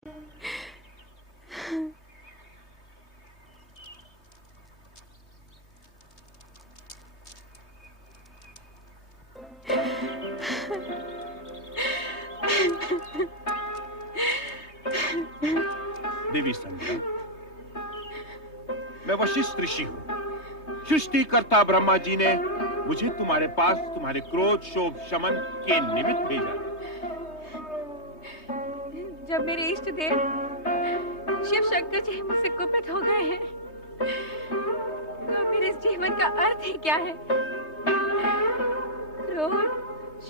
देवी संध्या, मैं वशिष्ठ ऋषि हूँ। सृष्टिकर्ता ब्रह्मा जी ने मुझे तुम्हारे पास तुम्हारे क्रोध शोभ शमन के निमित्त भेजा। जब मेरे इष्ट देव शिव शंकर जी मुझसे कुपित हो गए हैं, तो मेरे इस जीवन का अर्थ ही क्या है? क्रोध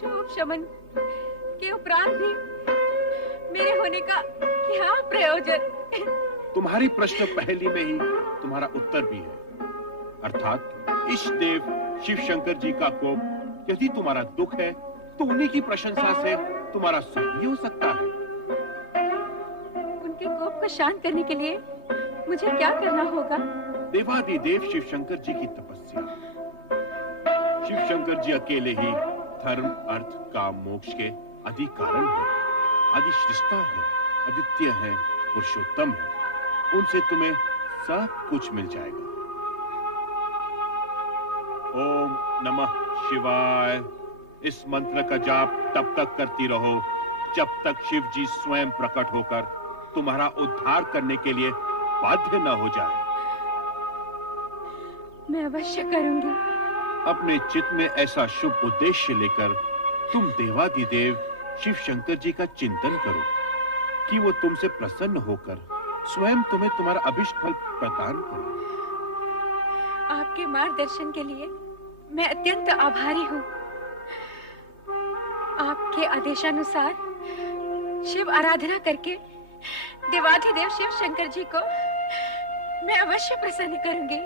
शोभ शमन के उपरांत भी मेरे होने का क्या प्रयोजन? तुम्हारी प्रश्न पहली में ही तुम्हारा उत्तर भी है, अर्थात इष्ट देव शिव शंकर जी का कोप यदि तुम्हारा दुख है तो उन्हीं की प्रशंसा से तुम्हारा सुख भी हो सकता है। उनके कोप को शांत करने के लिए मुझे क्या करना होगा? देवादिदेव शिव शंकर जी की तपस्या। शिव शंकर जी अकेले ही धर्म अर्थ काम मोक्ष के आदि कारण है, आदि सृष्टा है, आदित्य है, पुरुषोत्तम है। उनसे तुम्हें सब कुछ मिल जाएगा। ओम नमः शिवाय इस मंत्र का जाप तब तक करती रहो जब तक शिव जी स्वयं प्रकट होकर तुम्हारा उद्धार करने के लिए बाध्य न हो जाए। मैं अवश्य करूंगी। अपने चित्त में ऐसा शुभ उद्देश्य लेकर तुम देवादिदेव शिव शंकर जी का चिंतन करो कि वो तुमसे प्रसन्न होकर स्वयं तुम्हें तुम्हारा अभिष्ट फल प्रदान करे। आपके मार्गदर्शन के लिए मैं अत्यंत आभारी हूँ। आपके आदेशानुसार शिव आराधना करके देवाधिदेव शिव शंकर जी को मैं अवश्य प्रसन्न करूंगी।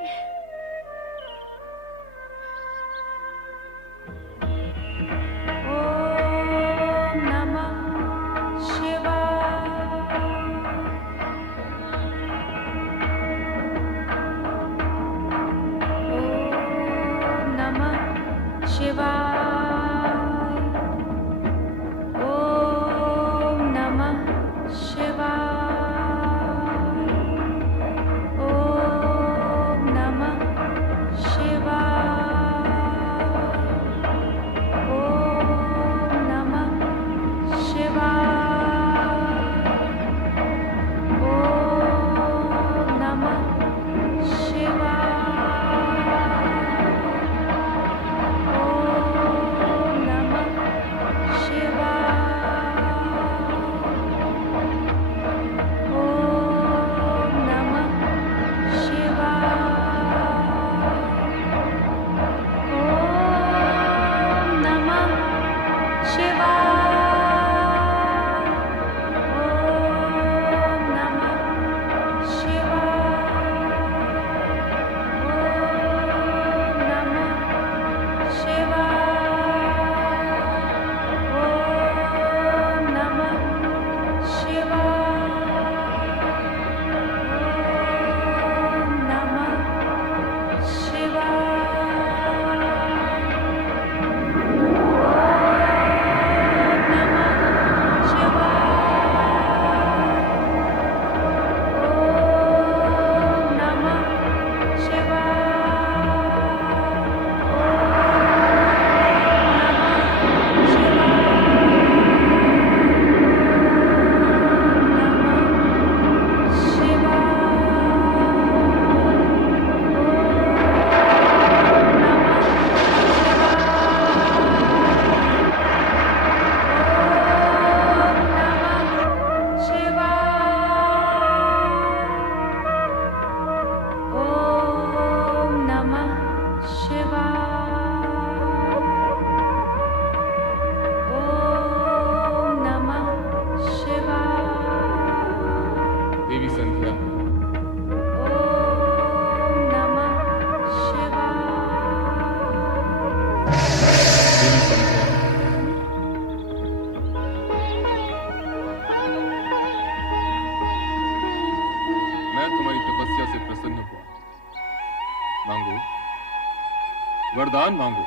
वरदान मांगो।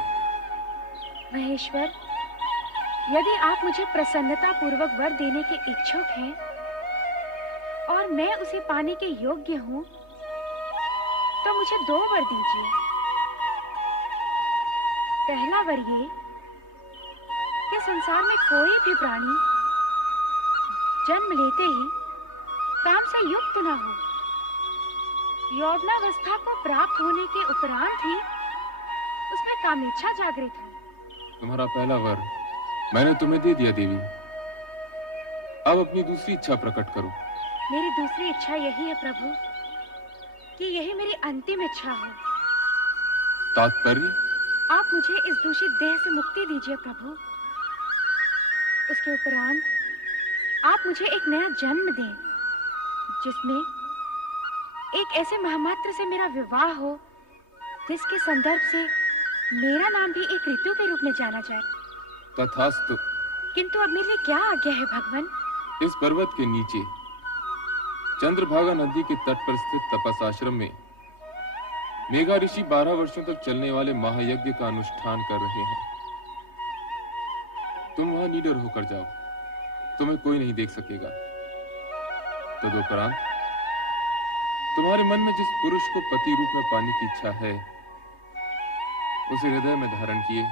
महेश्वर, यदि आप मुझे प्रसन्नता पूर्वक वर देने के इच्छुक हैं, अगर मैं उसे पाने के योग्य हूँ तो मुझे 2 वर दीजिए। पहला वर ये कि संसार में कोई भी प्राणी जन्म लेते ही काम से युक्त न हो। यौवनावस्था को प्राप्त होने के उपरांत ही उसमें कामेच्छा जागृत हो। तुम्हारा पहला वर मैंने तुम्हें दे दिया देवी। अब अपनी दूसरी इच्छा प्रकट करो। मेरी दूसरी इच्छा यही है प्रभु कि यही मेरी अंतिम इच्छा हो। तात्पर्य? आप मुझे इस दूषित देह से मुक्ति दीजिए प्रभु। उसके उपरांत आप मुझे एक नया जन्म दें जिसमें एक ऐसे महामात्र से मेरा विवाह हो जिसके संदर्भ से मेरा नाम भी एक ऋतु के रूप में जाना जाए। तथास्तु। किंतु अब मेरे लिए क्या आज्ञा है भगवान? इस पर्वत के नीचे चंद्रभागा नदी के तट पर स्थित तपस आश्रम में मेघा ऋषि 12 वर्षों तक चलने वाले महायज्ञ का अनुष्ठान कर रहे हैं। तुम वहां निडर होकर जाओ, तुम्हें कोई नहीं देख सकेगा। तदुपरांत तुम्हारे मन में जिस पुरुष को पति रूप में पाने की इच्छा है उसे हृदय में धारण किए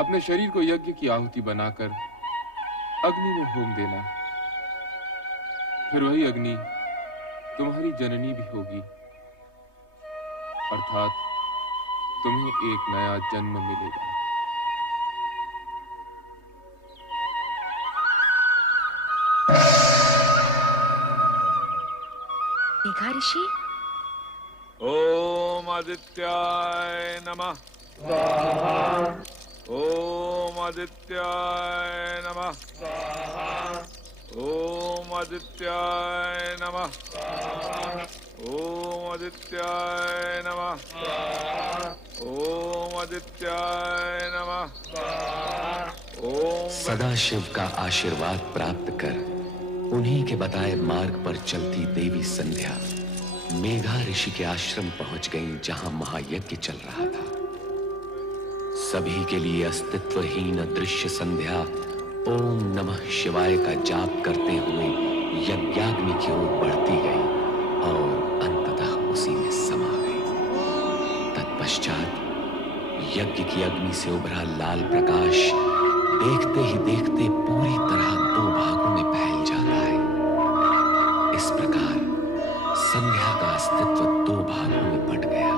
अपने शरीर को यज्ञ की आहुति बनाकर अग्नि में होम देना। फिर वही अग्नि तुम्हारी जननी भी होगी, अर्थात तुम्हें एक नया जन्म मिलेगा। मेघा ऋषि। ओम आदित्याय नमः। ओम आदित्याय नमः। ओम आदित्याय नमः। ओम आदित्याय नमः। ओम आदित्याय नमः। ओम सदाशिव का आशीर्वाद प्राप्त कर उन्हीं के बताए मार्ग पर चलती देवी संध्या मेघा ऋषि के आश्रम पहुंच गईं, जहां महायज्ञ चल रहा था। सभी के लिए अस्तित्वहीन दृश्य संध्या ओम नमः शिवाय का जाप करते हुए यज्ञाग्नि की ओर बढ़ती गई और अंततः उसी में समा गई। तत्पश्चात यज्ञ की अग्नि से उभरा लाल प्रकाश देखते ही देखते पूरी तरह 2 भागों में फैल जाता है। इस प्रकार संध्या का अस्तित्व 2 भागों में बंट गया,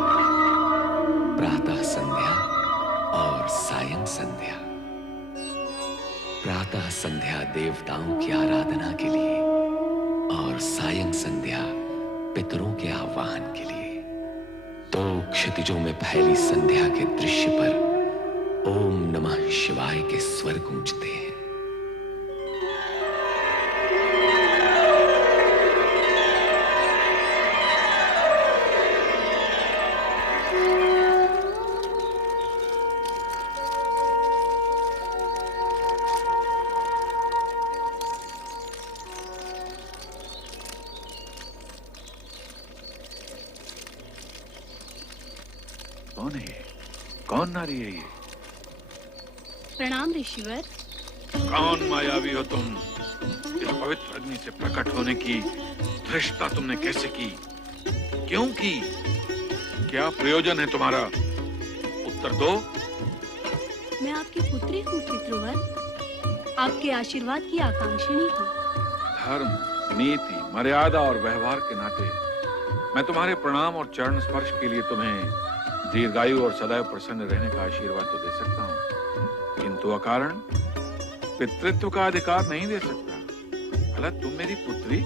प्रातः संध्या और सायं संध्या। प्रातः संध्या देवताओं की आराधना के लिए और सायं संध्या पितरों के आह्वान के लिए। 2 क्षितिजों में फैली संध्या के दृश्य पर ओम नमः शिवाय के स्वर गूंजते हैं। कौन है ये? कौन नारी है ये? प्रणाम ऋषिवर। कौन मायावी हो तुम? इस पवित्र अग्नि से प्रकट होने की धृष्टता तुमने कैसे की? क्यों की? क्या प्रयोजन है तुम्हारा? उत्तर दो। मैं आपकी पुत्री हूँ पितृवर, आपके आशीर्वाद की आकांक्षिणी हूँ। धर्म, नीति, मर्यादा और व्यवहार के नाते मैं तुम्हारे प्रणाम और चरण स्पर्श के लिए तुम्हें दीर्घायु और सदैव प्रसन्न रहने का आशीर्वाद तो दे सकता हूँ, किंतु अकारण पितृत्व का अधिकार नहीं दे सकता। भला तुम मेरी पुत्री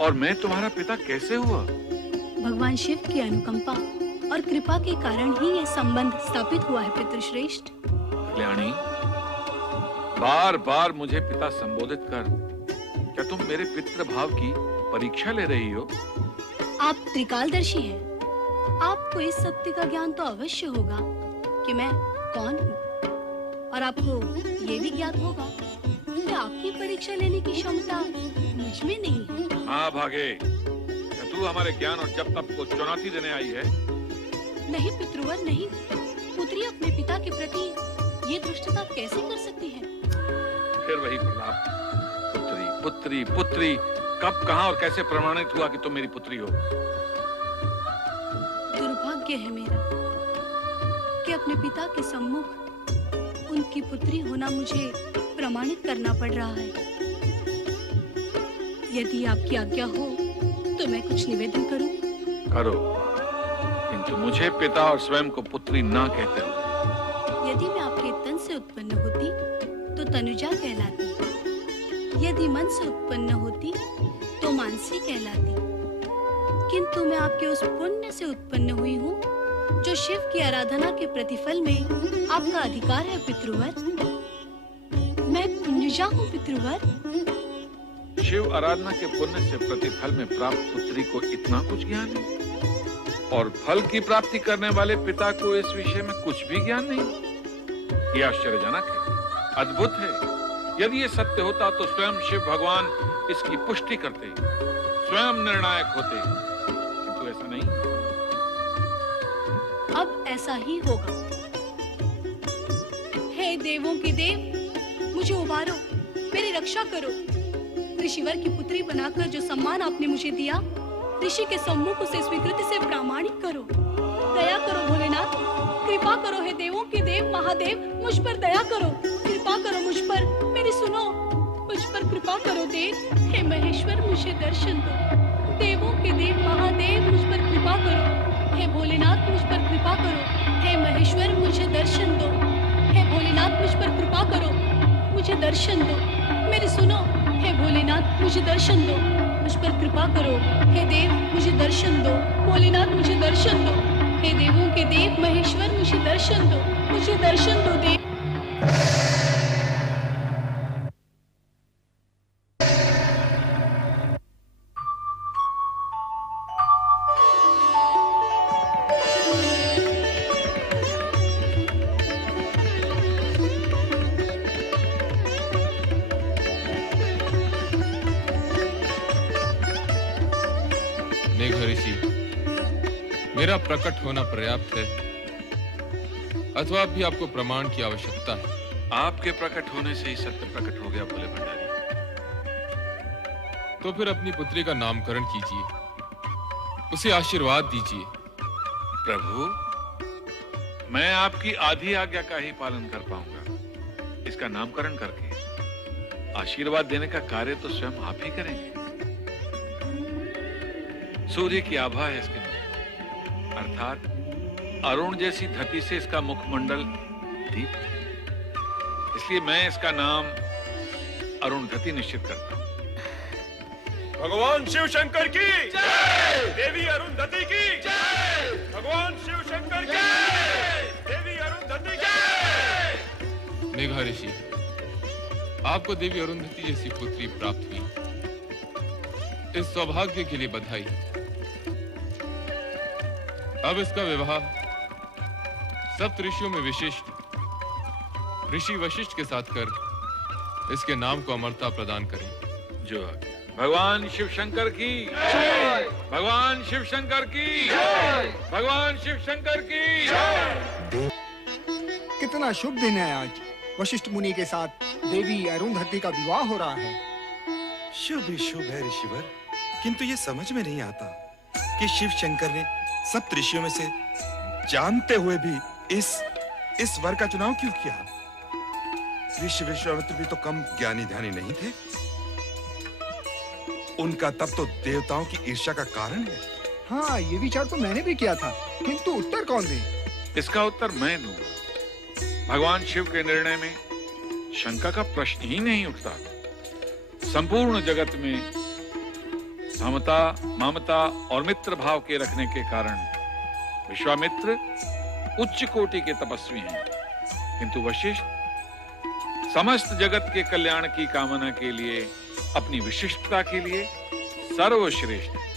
और मैं तुम्हारा पिता कैसे हुआ? भगवान शिव की अनुकंपा और कृपा के कारण ही ये संबंध स्थापित हुआ है पितृश्रेष्ठ। कल्याणी, बार बार मुझे पिता संबोधित कर क्या तुम मेरे पितृ भाव की परीक्षा ले रही हो? आप त्रिकालदर्शी हैं। आपको इस सत्य का ज्ञान तो अवश्य होगा कि मैं कौन हूँ, और आपको ये भी ज्ञात होगा कि आपकी परीक्षा लेने की क्षमता मुझ में नहीं है। हाँ भागे, क्या तू हमारे ज्ञान और जप तप को चुनौती देने आई है? नहीं पितृवर, नहीं। पुत्री अपने पिता के प्रति ये दुष्टता कैसे कर सकती है? फिर वही प्रलाप, पुत्री पुत्री पुत्री, कब, कहां और कैसे प्रमाणित हुआ कि तुम मेरी पुत्री हो? दुर्भाग्य है मेरा कि अपने पिता के सम्मुख उनकी पुत्री होना मुझे प्रमाणित करना पड़ रहा है। यदि आपकी आज्ञा हो तो मैं कुछ निवेदन करूं? करो, किंतु मुझे पिता और स्वयं को पुत्री ना कहते हो। यदि मैं आपके तन से उत्पन्न होती तो तनुजा कहलाती, यदि मन से उत्पन्न होती तो मानसी कहलाती, किंतु मैं आपके उस पुण्य से उत्पन्न हुई हूँ जो शिव की आराधना के प्रतिफल में आपका अधिकार है पितृवर। मैं पुण्यजा हूँ पितृवर। शिव आराधना के पुण्य से प्रतिफल में प्राप्त पुत्री को इतना कुछ ज्ञान है, और फल की प्राप्ति करने वाले पिता को इस विषय में कुछ भी ज्ञान नहीं। यह आश्चर्यजनक है, अद्भुत है। यदि ये सत्य होता तो स्वयं शिव भगवान इसकी पुष्टि करते, स्वयं निर्णायक होते, किंतु ऐसा नहीं। अब ऐसा ही होगा। हे देवों के देव, मुझे उबारो, मेरी रक्षा करो। ऋषिवर की पुत्री बनाकर जो सम्मान आपने मुझे दिया, ऋषि के सम्मुख उसे स्वीकृति से प्रामाणिक करो। दया करो भोलेनाथ, कृपा करो। हे देवों के देव महादेव, मुझ पर दया करो, कृपा करो मुझ पर, मेरी सुनो, मुझ पर कृपा करो देव। हे महेश्वर, मुझे दर्शन दो। देवों के देव महादेव, मुझ पर कृपा करो। हे भोलेनाथ, मुझ पर कृपा करो। हे महेश्वर, मुझे दर्शन दो। हे भोलेनाथ, मुझ पर कृपा करो, मुझे दर्शन दो। मेरी सुनो, हे भोलेनाथ, मुझे दर्शन दो, मुझ पर कृपा करो। हे देव, मुझे दर्शन दो। भोलेनाथ, मुझे दर्शन दो। हे देवों के देव महेश्वर, मुझे दर्शन दो, मुझे दर्शन दो देव। मेरा प्रकट होना पर्याप्त है अथवा भी आपको प्रमाण की आवश्यकता है? आपके प्रकट होने से ही सत्य प्रकट हो गया भोले भंडारी। तो फिर अपनी पुत्री का नामकरण कीजिए, उसे आशीर्वाद दीजिए। प्रभु, मैं आपकी आधी आज्ञा का ही पालन कर पाऊंगा। इसका नामकरण करके आशीर्वाद देने का कार्य तो स्वयं आप ही करेंगे। सूर्य की आभा है इसके मुख, अर्थात अरुण जैसी धरती से इसका मुखमंडल दीप है। इसलिए मैं इसका नाम अरुणधति निश्चित करता हूं। भगवान शिव शंकर की जय, देवी अरुणधति की जय, भगवान शिव शंकर की जय, देवी अरुणधति की जय। मेघा ऋषि, आपको देवी अरुणधति जैसी पुत्री प्राप्त हुई, इस सौभाग्य के लिए बधाई। अब इसका विवाह सप्त ऋषियों में विशिष्ट ऋषि वशिष्ठ के साथ कर इसके नाम को अमरता प्रदान करें। जो भगवान शिव शंकर की जय, भगवान शिव शंकर की जय, भगवान शिव शंकर की जय। कितना शुभ दिन है आज। वशिष्ठ मुनि के साथ देवी अरुणधति का विवाह हो रहा है। शुभ ही शुभ है ऋषिवर, किंतु ये समझ में नहीं आता कि शिव शंकर ने सप्त ऋषियों में से जानते हुए भी इस वर का चुनाव क्यों किया? ऋषि विश्वामित्र भी तो कम ज्ञानी ध्यानी नहीं थे। उनका तप तो देवताओं की ईर्ष्या का कारण है। हाँ, ये विचार तो मैंने भी किया था, किंतु उत्तर कौन दे? इसका उत्तर मैं दूंगा। भगवान शिव के निर्णय में शंका का प्रश्न ही नहीं उठता। संपूर्ण जगत में समता, ममता और मित्र भाव के रखने के कारण विश्वामित्र उच्च कोटि के तपस्वी हैं, किंतु वशिष्ठ समस्त जगत के कल्याण की कामना के लिए, अपनी विशिष्टता के लिए सर्वश्रेष्ठ है।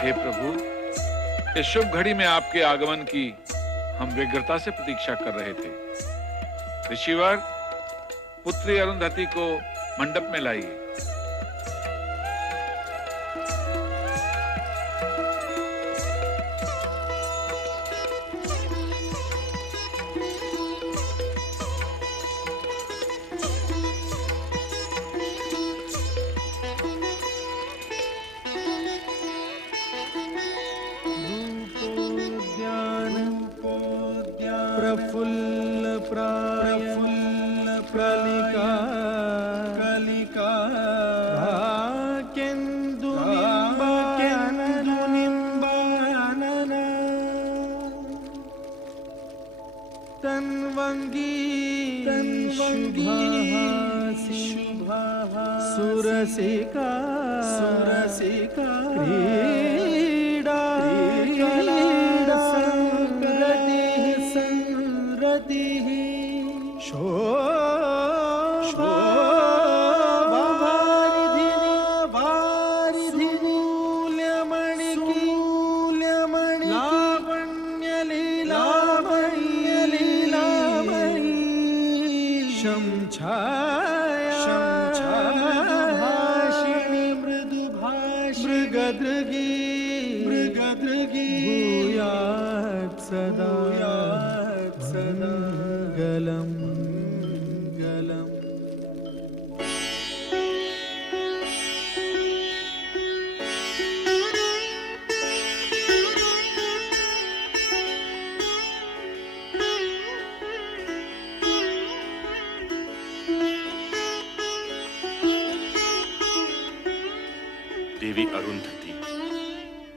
हे प्रभु, इस शुभ घड़ी में आपके आगमन की हम व्यग्रता से प्रतीक्षा कर रहे थे। ऋषिवर, पुत्री अरुंधति को मंडप में लाइए। प्रफुल्ल कलिका केन्दु निम्बानन तन्वंगी सुरसिका क्रीडा संरतिः शोभावारिधिनि मूल्यमणि लावण्यलीलामणि शंछायाभाषिणि मृगदृगी भूयात् सदा गलम देवी अरुंधति,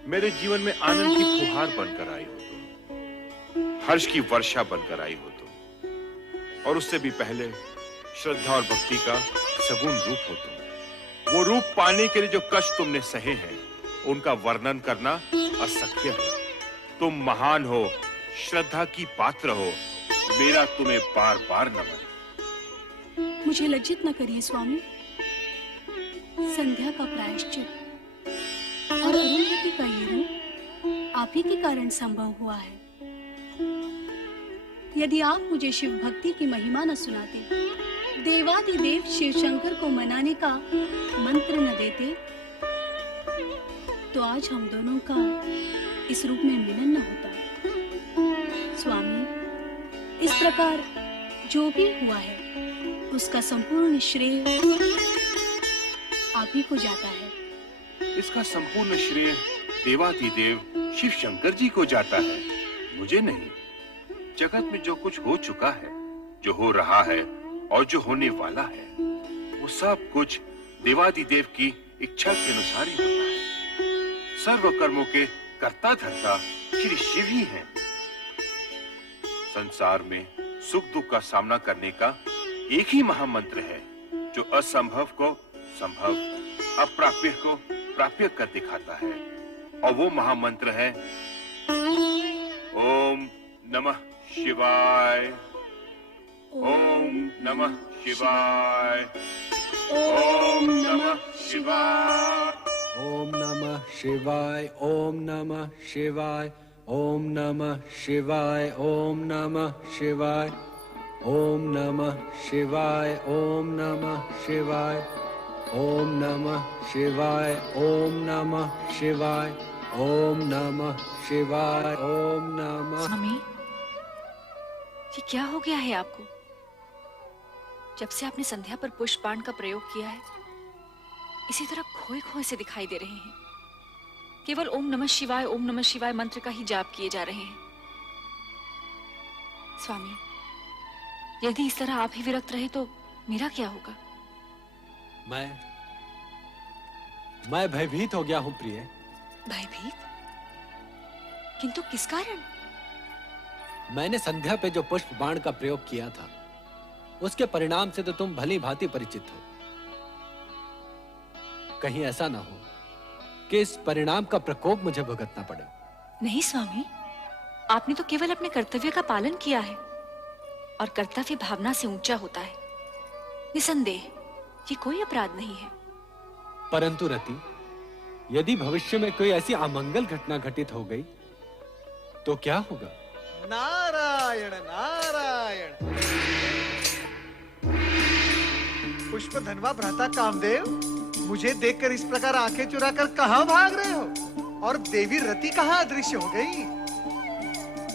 मेरे जीवन में आनंद की फुहार बनकर आई हो तुम, हर्ष की वर्षा बनकर आई हो तुम, और उससे भी पहले श्रद्धा और भक्ति का सगुण रूप हो तुम। वो रूप पाने के लिए जो कष्ट तुमने सहे हैं, उनका वर्णन करना असख्य है। तुम महान हो, श्रद्धा की पात्र हो, मेरा तुम्हें बार बार नमन। मुझे लज्जित न करिए स्वामी। संध्या का प्रायश्चित और अरुंधति का ये रूप आप ही के कारण संभव हुआ है। यदि आप मुझे शिव भक्ति की महिमा न सुनाते, देवादिदेव शिव शंकर को मनाने का मंत्र न देते, तो आज हम दोनों का इस रूप में मिलन न होता। स्वामी, इस प्रकार जो भी हुआ है, उसका संपूर्ण श्रेय आप ही को जाता है। इसका संपूर्ण श्रेय देवादिदेव शिव शंकर जी को जाता है, मुझे नहीं। जगत में जो कुछ हो चुका है, जो हो रहा है और जो होने वाला है, वो सब कुछ देवादिदेव की इच्छा के अनुसार ही होता है। सर्व कर्मों के कर्ता धर्ता श्री शिव ही हैं। संसार में सुख दुख का सामना करने का एक ही महामंत्र है, जो असंभव को संभव, अप्राप्य को प्राप्य कर दिखाता है, और वो महामंत्र है ओम नमः शिवाय। ओम नमः शिवाय। ओम नमः शिवाय। ओम नमः शिवाय। ओम नमः शिवाय। ओम नमः शिवाय। ओम नमः शिवाय। ओम नमः शिवाय। ओम नमः शिवाय। ओम नमः शिवाय। ओम नमः शिवाय। ओम नमः शिवाय। ओम नमः। स्वामी, ये क्या हो गया है आपको? जब से आपने संध्या पर पुष्प बाण का प्रयोग किया है, इसी तरह खोए खोए से दिखाई दे रहे हैं। केवल ओम नमः शिवाय मंत्र का ही जाप किए जा रहे हैं। स्वामी, यदि इस तरह आप ही विरक्त रहे तो मेरा क्या होगा? मैं भयभीत हो गया हूं प्रिय। भयभीत? किंतु किस कारण? मैंने संध्या पे जो पुष्प बाण का प्रयोग किया था, उसके परिणाम से तो तुम भली भांति परिचित हो। कहीं ऐसा ना हो कि इस परिणाम का प्रकोप मुझे भुगतना पड़े। नहीं स्वामी, आपने तो केवल अपने कर्तव्य का पालन किया है, और कर्तव्य भावना से ऊंचा होता है। निसंदेह ये कोई अपराध नहीं है। परंतु रति, यदि भविष्य में कोई ऐसी अमंगल घटना घटित हो गई तो क्या होगा? नारायण नारायण। पुष्प धनवा भ्राता कामदेव, मुझे देखकर इस प्रकार आंखें चुराकर कहाँ भाग रहे हो? और देवी रति कहाँ अदृश्य हो गई?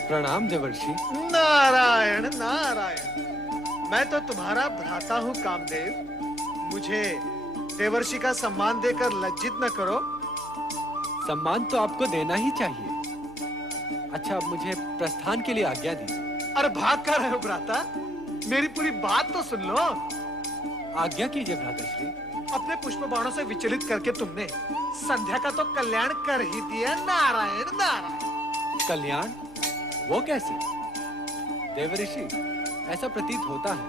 प्रणाम देवर्षि। नारायण नारायण, मैं तो तुम्हारा भ्राता हूँ कामदेव। मुझे देवर्षि का सम्मान देकर लज्जित न करो। सम्मान तो आपको देना ही चाहिए। अच्छा, अब मुझे प्रस्थान के लिए आज्ञा दीजिए। अरे भाग कर रहे हो भ्राता? मेरी पूरी बात तो सुन लो। आज्ञा कीजिए भ्राताश्री। अपने पुष्प बाणों से विचलित करके तुमने संध्या का तो कल्याण कर ही दिया। नारायण नारायण। कल्याण? वो कैसे? देवर्षि, ऐसा प्रतीत होता है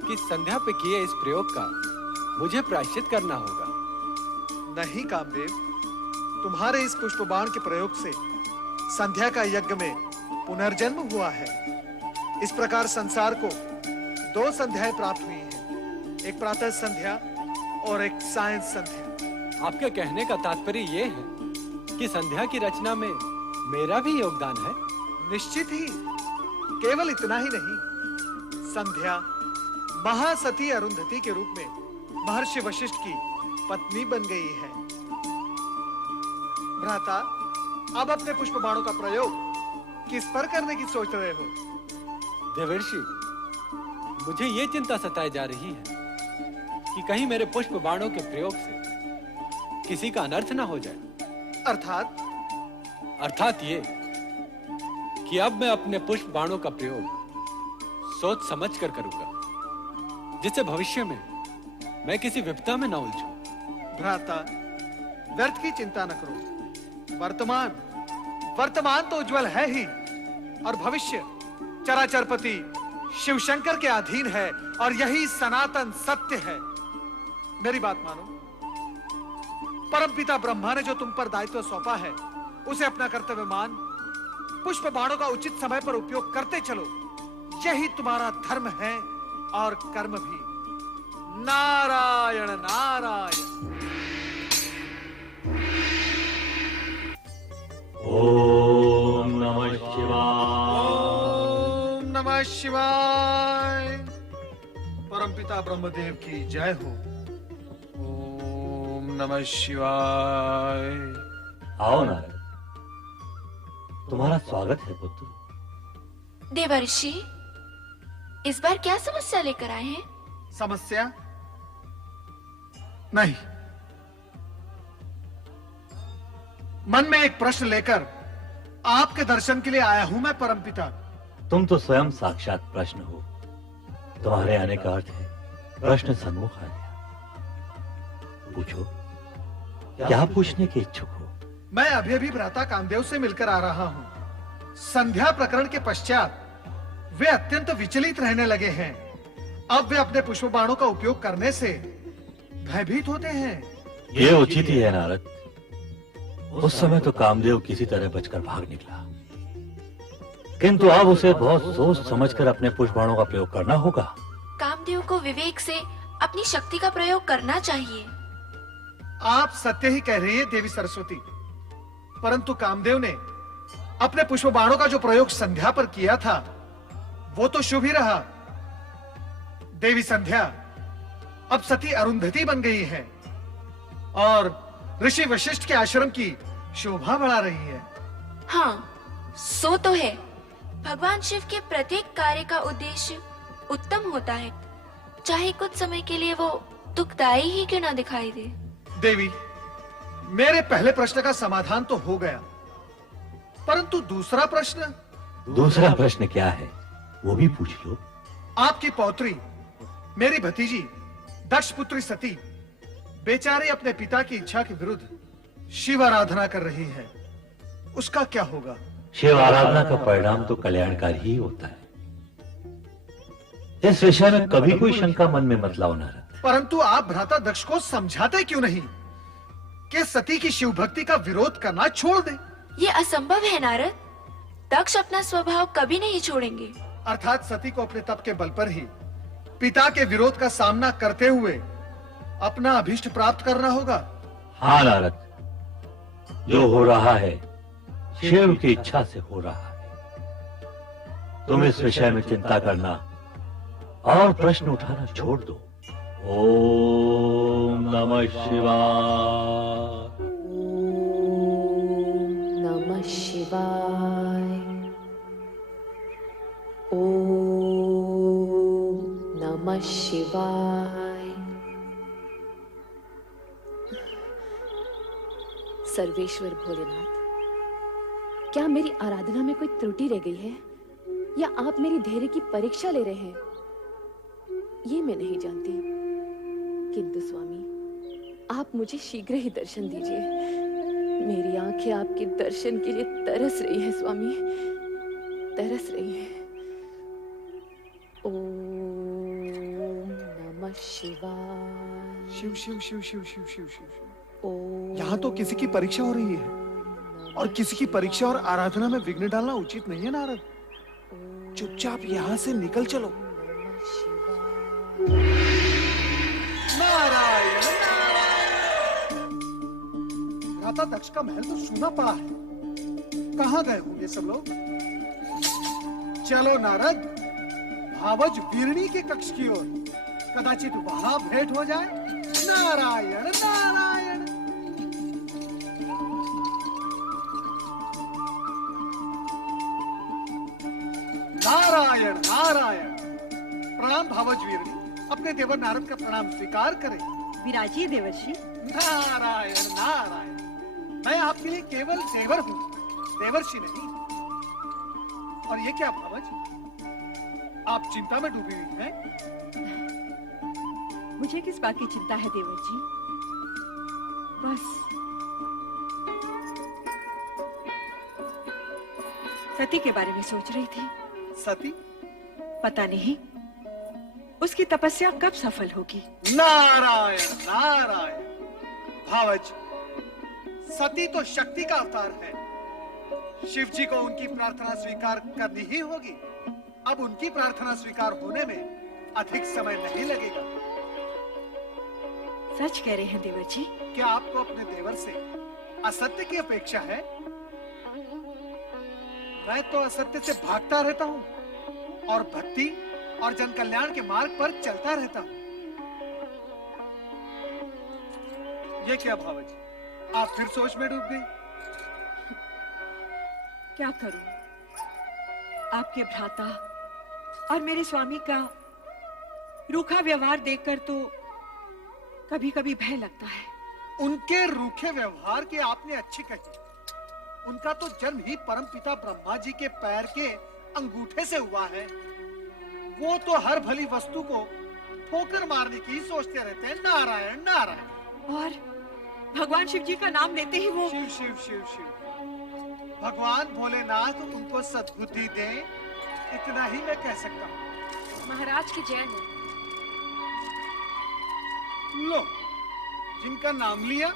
कि संध्या पे किए इस प्रयोग का मुझे प्रायश्चित करना होगा। नहीं कामदेव, तुम्हारे इस पुष्प बाण के प्रयोग से संध्या का यज्ञ में पुनर्जन्म हुआ है। इस प्रकार संसार को 2 संध्याएं प्राप्त हुई हैं, एक प्रातः संध्या और एक सायं संध्या। आपके कहने का तात्पर्य ये है कि संध्या की रचना में मेरा भी योगदान है? निश्चित ही। केवल इतना ही नहीं, संध्या महासती अरुंधति के रूप में महर्षि वशिष्ठ की पत्नी बन गई है। भ्राता, अब अपने पुष्प बाणों का प्रयोग किस पर करने की सोच रहे हो? देवर्षि, मुझे ये चिंता सताई जा रही है कि कहीं मेरे पुष्प बाणों के प्रयोग से किसी का अनर्थ ना हो जाए। अर्थात ये कि अब मैं अपने पुष्प बाणों का प्रयोग सोच समझ कर करूंगा, जिससे भविष्य में मैं किसी विपदा में ना उलझूं। भ्राता, व्यर्थ की चिंता न करो। वर्तमान तो उज्जवल है ही, और भविष्य चराचरपति शिव शंकर के अधीन है, और यही सनातन सत्य है। मेरी बात मानो। परमपिता ब्रह्मा ने जो तुम पर दायित्व सौंपा है, उसे अपना कर्तव्य मान पुष्प बाणों का उचित समय पर उपयोग करते चलो। यही तुम्हारा धर्म है और कर्म भी। नारायण नारायण। ओम नमः शिवाय। ओम नमः शिवाय। परमपिता ब्रह्मदेव की जय हो। ओम नमः शिवाय। आओ नारद, तुम्हारा स्वागत है पुत्र। देवर्षि, इस बार क्या समस्या लेकर आए हैं? समस्या नहीं, मन में एक प्रश्न लेकर आपके दर्शन के लिए आया हूं मैं परमपिता। तुम तो स्वयं साक्षात प्रश्न हो। तुम्हारे आने का अर्थ है प्रश्न सन्मुख आ गया। पूछो, क्या पूछने के इच्छुक हो? मैं अभी अभी भ्राता कामदेव से मिलकर आ रहा हूं। संध्या प्रकरण के पश्चात वे अत्यंत विचलित रहने लगे हैं। अब वे अपने पुष्प बाणों का उपयोग करने से भयभीत होते हैं। ये उचित ही है नारद। उस समय तो कामदेव किसी तरह बचकर भाग निकला, किंतु अब उसे बहुत सोच समझकर अपने पुष्प बाणों का प्रयोग करना होगा। कामदेव को विवेक से अपनी शक्ति का प्रयोग करना चाहिए। आप सत्य ही कह रही हैं देवी सरस्वती, परंतु कामदेव ने अपने पुष्प बाणों का जो प्रयोग संध्या पर किया था, वो तो शुभ ही रहा। देवी संध्या अब सती अरुंधति बन गई है और ऋषि वशिष्ठ के आश्रम की शोभा बढ़ा रही है। हाँ, सो तो है। भगवान शिव के प्रत्येक कार्य का उद्देश्य उत्तम होता है, चाहे कुछ समय के लिए वो दुखदायी ही क्यों ना दिखाई दे। देवी, मेरे पहले प्रश्न का समाधान तो हो गया, परंतु दूसरा प्रश्न क्या है, वो भी पूछ लो। आपकी पौत्री, मेरी भतीजी दक्ष पुत्री सती बेचारी अपने पिता की इच्छा के विरुद्ध शिव आराधना कर रही है, उसका क्या होगा? शिव आराधना का परिणाम तो कल्याणकारी ही होता है। इस विषय में कभी कोई शंका मन में मत लाओ नारद। परंतु आप भ्राता दक्ष को समझाते क्यों नहीं कि सती की शिव भक्ति का विरोध करना छोड़ दे? ये असंभव है नारद। दक्ष अपना स्वभाव कभी नहीं छोड़ेंगे। अर्थात सती को अपने तप के बल पर ही पिता के विरोध का सामना करते हुए अपना अभीष्ट प्राप्त करना होगा। हाँ नारद, जो हो रहा है शिव की इच्छा से हो रहा है। तुम इस विषय में चिंता करना और प्रश्न उठाना छोड़ दो। ओम नमः शिवाय। नमः शिवाय। ओम नमः शिवाय। सर्वेश्वर भोलेनाथ, क्या मेरी आराधना में कोई त्रुटि रह गई है या आप मेरी धैर्य की परीक्षा ले रहे हैं, ये मैं नहीं जानती। किंतु स्वामी, आप मुझे शीघ्र ही दर्शन दीजिए। मेरी आंखें आपके दर्शन के लिए तरस रही हैं स्वामी, तरस रही हैं। ओम नमः शिवाय। शिव शिव शिव शिव शिव शिव शिव। यहाँ तो किसी की परीक्षा हो रही है और किसी की परीक्षा और आराधना में विघ्न डालना उचित नहीं है नारद। चुपचाप यहाँ से निकल चलो। नारायण नारायण। राता दक्ष का महल तो सूना पड़ा है, कहाँ गए होंगे सब लोग? चलो नारद, भावज वीरणी के कक्ष की ओर, कदाचित वहां भेंट हो जाए। नारायण नारायण। नारायण नारायण। प्रणाम भावज वीरणी, अपने देवर नारद का प्रणाम स्वीकार करें। विराजिए देवर्षि। नारायण नारायण। मैं आपके लिए केवल देवर हूँ, देवर्षि नहीं। और ये क्या भावज, आप चिंता में डूबी हुई हैं? मुझे किस बात की चिंता है देवर जी? बस सती के बारे में सोच रही थी। सती? पता नहीं उसकी तपस्या कब सफल होगी। नारायण नारायण। भावज, सती तो शक्ति का अवतार है। शिव जी को उनकी प्रार्थना स्वीकार करनी ही होगी। अब उनकी प्रार्थना स्वीकार होने में अधिक समय नहीं लगेगा। सच कह रहे हैं देवर जी। क्या आपको अपने देवर से असत्य की अपेक्षा है? मैं तो असत्य से भागता रहता हूँ और भक्ति और जन कल्याण के मार्ग पर चलता रहता हूँ। ये क्या भावज, आप फिर सोच में डूब गई? क्या करूं? आपके भ्राता और मेरे स्वामी का रूखा व्यवहार देखकर तो कभी कभी भय लगता है। उनके रूखे व्यवहार की आपने अच्छी कही। उनका तो जन्म ही परमपिता ब्रह्मा जी के पैर के अंगूठे से हुआ है। वो तो हर भली वस्तु को ठोकर मारने की सोचते रहते हैं। नारायण नारायण। और भगवान शिव जी का नाम लेते ही वो शिव शिव शिव शिव। भगवान भोलेनाथ उनको सद्बुद्धि दे, इतना ही मैं कह सकता हूँ। महाराज की जय हो। लो, जिनका नाम लिया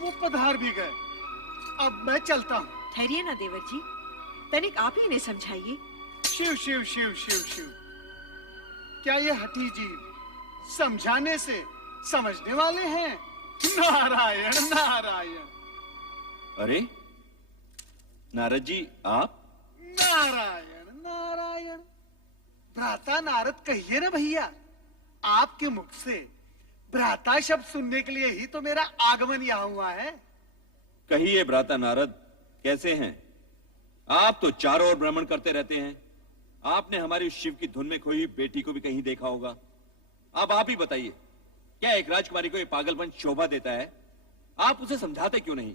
वो पधार भी गए। अब मैं चलता हूँ। ठहरिए ना देवर जी, तनिक आप ही इन्हें समझाइए। शिव शिव शिव शिव शिव। क्या ये हठी जीव समझाने से समझने वाले हैं? नारायण नारायण। अरे नारद जी, आप? नारायण नारायण। भ्राता नारद कहिए ना भैया। आपके मुख से भ्राता शब्द सुनने के लिए ही तो मेरा आगमन यहाँ हुआ है। कहिए भ्राता नारद, कैसे हैं आप? तो चारों ओर भ्रमण करते रहते हैं। आपने हमारी शिव की धुन में खोई बेटी को भी कहीं देखा होगा। अब आप ही बताइए, क्या एक राजकुमारी को ये पागलपन शोभा देता है? आप उसे समझाते क्यों नहीं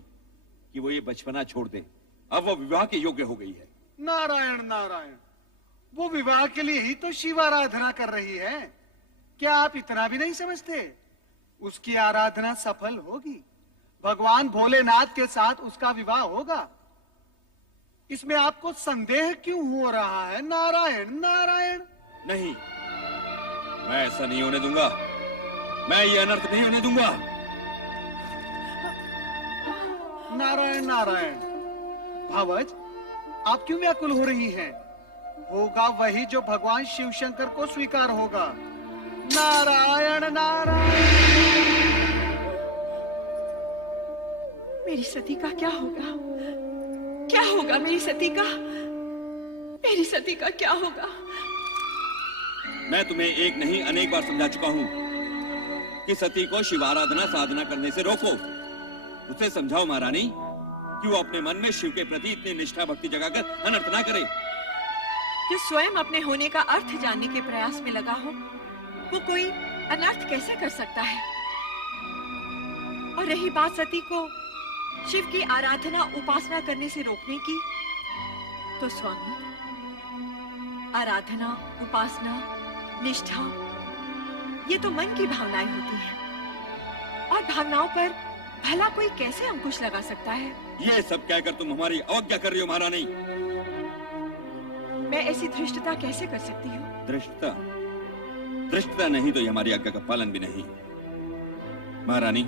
कि वो ये बचपना छोड़ दे? अब वो विवाह के योग्य हो गई है। नारायण नारायण। वो विवाह के लिए ही तो शिव आराधना कर रही है। क्या आप इतना भी नहीं समझते? उसकी आराधना सफल होगी, भगवान भोलेनाथ के साथ उसका विवाह होगा। इसमें आपको संदेह क्यों हो रहा है? नारायण नारायण। नहीं, मैं ऐसा नहीं होने दूंगा। मैं ये अनर्थ नहीं होने दूंगा। नारायण नारायण। भावज, आप क्यों व्याकुल हो रही हैं? होगा वही जो भगवान शिव शंकर को स्वीकार होगा। नारायण नारायण। मेरी सती का क्या होगा? क्या होगा मेरी सती का? मेरी सती का क्या होगा? मैं तुम्हें एक नहीं अनेक बार समझा चुका हूं कि सती को शिवाराधना साधना करने से रोको। उसे समझाओ महारानी कि वो अपने मन में शिव के प्रति इतनी निष्ठा भक्ति जगाकर अनर्थ ना करे। जो स्वयं अपने होने का अर्थ जानने के प्रयास में लगा हो, वो कोई अनर्थ कैसे कर सकता है? और रही बात सती को शिव की आराधना उपासना करने से रोकने की, तो स्वामी, आराधना उपासना निष्ठा ये तो मन की भावनाएं होती हैं, और भावनाओं पर भला कोई कैसे अंकुश लगा सकता है? ये सब कहकर तुम हमारी अवज्ञा कर रही हो महारानी। मैं ऐसी धृष्टता कैसे कर सकती हूँ? धृष्टता नहीं तो ये हमारी आज्ञा का पालन भी नहीं। महारानी,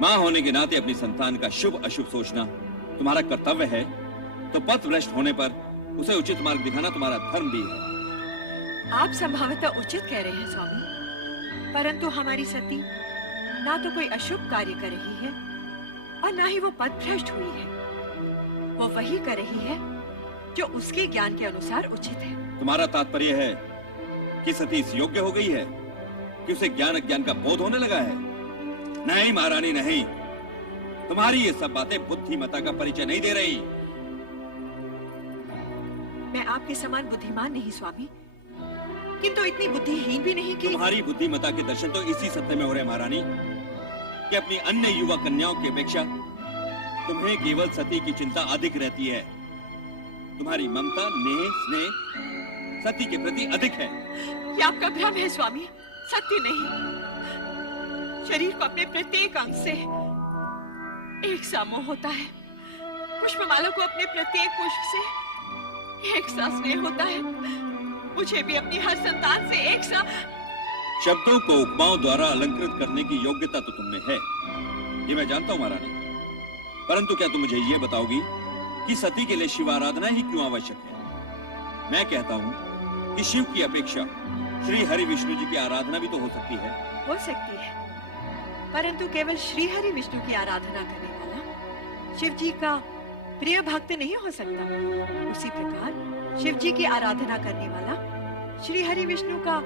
माँ होने के नाते अपनी संतान का शुभ अशुभ सोचना तुम्हारा कर्तव्य है, तो पथ भ्रष्ट होने पर उसे उचित मार्ग दिखाना तुम्हारा धर्म भी है। आप संभवतः उचित कह रहे हैं स्वामी, परंतु हमारी सती ना तो कोई अशुभ कार्य कर रही है और ना ही वो पथ भ्रष्ट हुई है। वो वही कर रही है जो उसके ज्ञान के अनुसार उचित है। तुम्हारा तात्पर्य है कि सती इस योग्य हो गई है कि उसे ज्ञान अज्ञान का बोध होने लगा है? नहीं महारानी नहीं, तुम्हारी ये सब बातें बुद्धिमता का परिचय नहीं दे रही। मैं आपके समान बुद्धिमान नहीं स्वामी, किंतु इतनी बुद्धिहीन भी नहीं कि तुम्हारी बुद्धिमता के दर्शन तो इसी सत्य में हो रहे महारानी कि अपनी अन्य युवा कन्याओं की अपेक्षा तुम्हें केवल सती की चिंता अधिक रहती है। तुम्हारी ममता नेह स्नेह सती के प्रति अधिक है। ये आपका भ्रम है स्वामी, सत्य नहीं। शरीर को अपने प्रत्येक अंग से एक सा मोह होता है, पुष्पमाला को अपने प्रत्येक पुष्प से एक सा स्नेह होता है, मुझे भी अपनी हर संतान से एक सा। शब्दों को उपमाओं द्वारा अलंकृत करने की योग्यता तो तुमने है, ये मैं जानता हूँ महारानी, परंतु क्या तुम मुझे ये बताओगी कि सती के लिए शिव आराधना ही क्यों आवश्यक है? मैं कहता हूँ कि शिव की अपेक्षा श्री हरि विष्णु जी की आराधना भी तो हो सकती है। हो सकती है, परंतु केवल श्री हरि विष्णु की आराधना करने वाला शिव जी का प्रिय भक्त नहीं हो सकता। उसी प्रकार शिव जी की आराधना करने वाला श्री हरि विष्णु का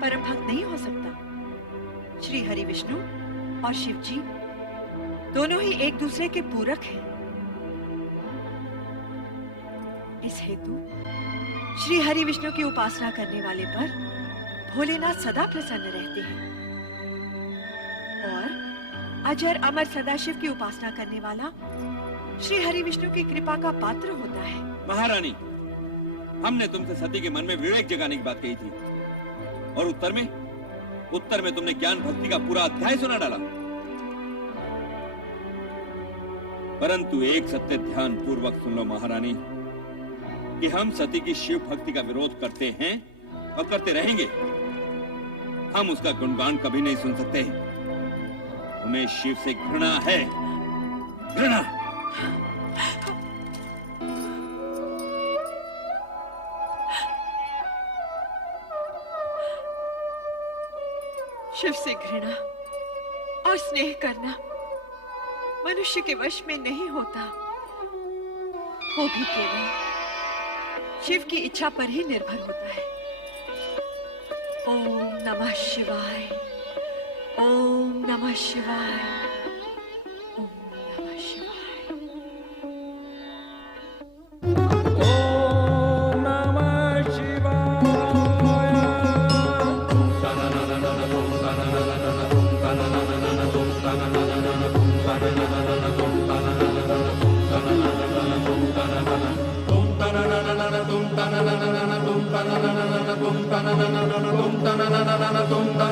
परम भक्त नहीं हो सकता। श्री हरि विष्णु और शिव जी दोनों ही एक दूसरे के पूरक हैं। इस हेतु श्री हरि विष्णु की उपासना करने वाले पर भोलेनाथ सदा प्रसन्न रहते हैं, और अजर अमर सदाशिव की उपासना करने वाला श्री हरि विष्णु की कृपा का पात्र होता है। महारानी, हमने तुमसे सती के मन में विवेक जगाने की बात कही थी, और उत्तर में तुमने ज्ञान भक्ति का पूरा अध्याय सुना डाला। परंतु एक सत्य ध्यान पूर्वक सुन लो महारानी कि हम सती की शिव भक्ति का विरोध करते हैं और करते रहेंगे। हम उसका गुणगान कभी नहीं सुन सकते। हमें शिव से घृणा है, घृणा। शिव से घृणा और स्नेह करना मनुष्य के वश में नहीं होता, वो भी केवल शिव की इच्छा पर ही निर्भर होता है। ओम नमः शिवाय, ओम नमः शिवाय, ओम नमः शिवाय। ओम नमः शिवाय। tum